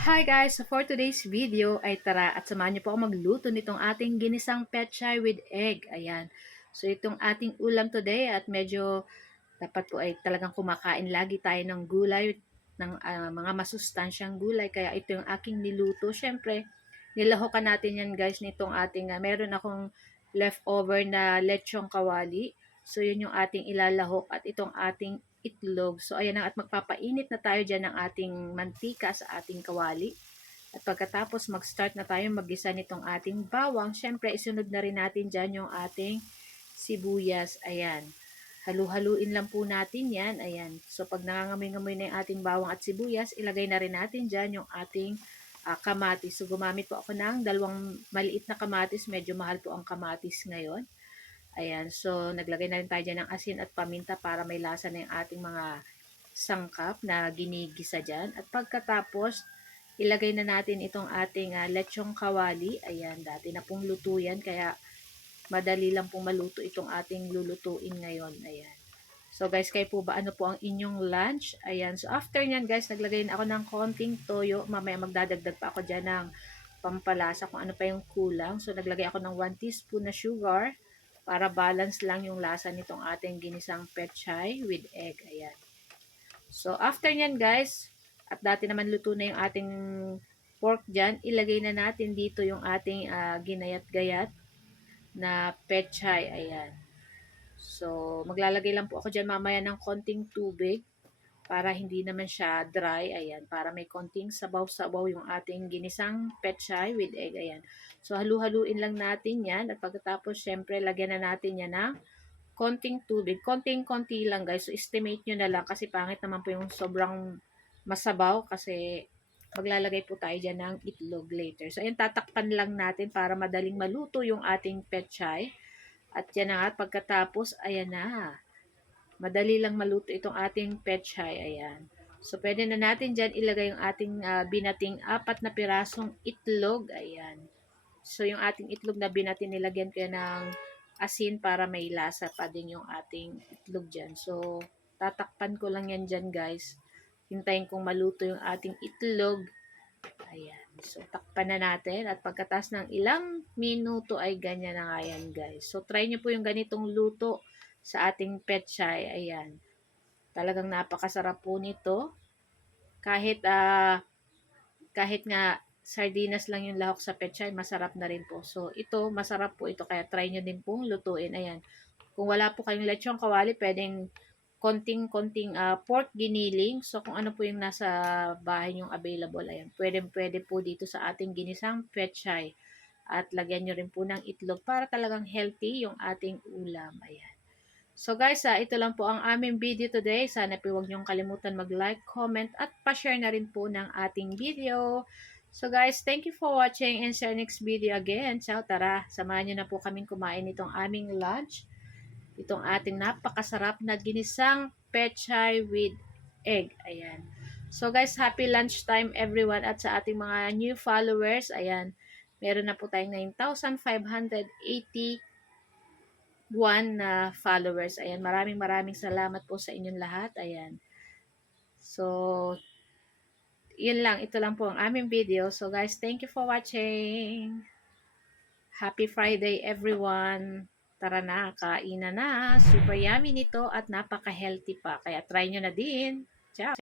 Hi guys! So for today's video ay tara at samahan niyo po ako magluto nitong ating ginisang pechay with egg. Ayan. So itong ating ulam today at medyo dapat po ay talagang kumakain lagi tayo ng gulay, ng mga masustansyang gulay. Kaya ito yung aking niluto. Siyempre, nilahokan natin yan guys nitong ating, meron akong leftover na lechong kawali. So yun yung ating ilalahok at itong ating itlog. So ayan na at magpapainit na tayo dyan ng ating mantika sa ating kawali. At pagkatapos mag-start na tayo mag-gisa nitong ating bawang, syempre isunod na rin natin dyan yung ating sibuyas. Ayan. Halu-haluin lang po natin yan. Ayan. So pag nangangamoy-ngamoy na yung ating bawang at sibuyas, ilagay na rin natin dyan yung ating kamatis. So gumamit po ako ng dalawang maliit na kamatis. Medyo mahal po ang kamatis ngayon. Ayan, so naglagay na rin tayo dyan ng asin at paminta para may lasa na yung ating mga sangkap na ginigisa dyan. At pagkatapos, ilagay na natin itong ating lechong kawali. Ayan, dati na pong luto yan, kaya madali lang pong maluto itong ating lulutuin ngayon. Ayan. So guys, kayo po ba ano po ang inyong lunch? Ayan, so after nyan guys, naglagay na ako ng konting toyo. Mamaya magdadagdag pa ako dyan ng pampalasa kung ano pa yung kulang. So naglagay ako ng 1 teaspoon na sugar para balance lang yung lasa nitong ating ginisang pechay with egg. Ayan. So, after nyan guys, at dati naman luto na yung ating pork dyan, ilagay na natin dito yung ating ginayat-gayat na pechay. Ayan. So, maglalagay lang po ako dyan mamaya ng konting tubig para hindi naman siya dry. Ayan, para may konting sabaw-sabaw yung ating ginisang pechay with egg. Ayan. So, halu-haluin lang natin yan. At pagkatapos, syempre, lagyan na natin yan ng konting tubig. Konting-konti lang, guys. So, estimate nyo na lang kasi pangit naman po yung sobrang masabaw kasi maglalagay po tayo dyan ng itlog later. So, ayan, tatakpan lang natin para madaling maluto yung ating pechay. At yan na nga, pagkatapos, ayan na. Madali lang maluto itong ating pechay. Ayan. So, pwede na natin dyan ilagay yung ating binating 4 na pirasong itlog. Ayan. So, yung ating itlog na binating, nilagyan ko ng asin para may lasa pa din yung ating itlog dyan. So, tatakpan ko lang yan dyan, guys. Hintayin kong maluto yung ating itlog. Ayan. So, takpan na natin. At pagkatas ng ilang minuto ay ganyan na nga yan, guys. So, try nyo po yung ganitong luto sa ating pechay. Ayan. Talagang napakasarap po nito. Kahit nga sardinas lang yung lahok sa pechay, masarap na rin po. So, ito, masarap po ito. Kaya try nyo din pong lutuin. Ayan. Kung wala po kayong lechong kawali, pwedeng konting-konting pork giniling. So, kung ano po yung nasa bahay yung available, ayan. Pwede po dito sa ating ginisang pechay. At lagyan nyo rin po ng itlog para talagang healthy yung ating ulam. Ayan. So guys, ito lang po ang aming video today. Sana po huwag niyong kalimutan mag-like, comment, at pa-share na rin po ng ating video. So guys, thank you for watching and see you next video again. Ciao, tara. Samahan niyo na po kaming kumain itong aming lunch. Itong ating napakasarap na ginisang pechay with egg. Ayan. So guys, happy lunchtime everyone at sa ating mga new followers. Ayan. Meron na po tayong 9,580 na followers. Ayan, maraming salamat po sa inyong lahat. Ayan. So, yun lang. Ito lang po ang aming video. So, guys, thank you for watching. Happy Friday, everyone. Tara na, kainan na. Super yummy nito at napaka-healthy pa. Kaya try nyo na din. Ciao!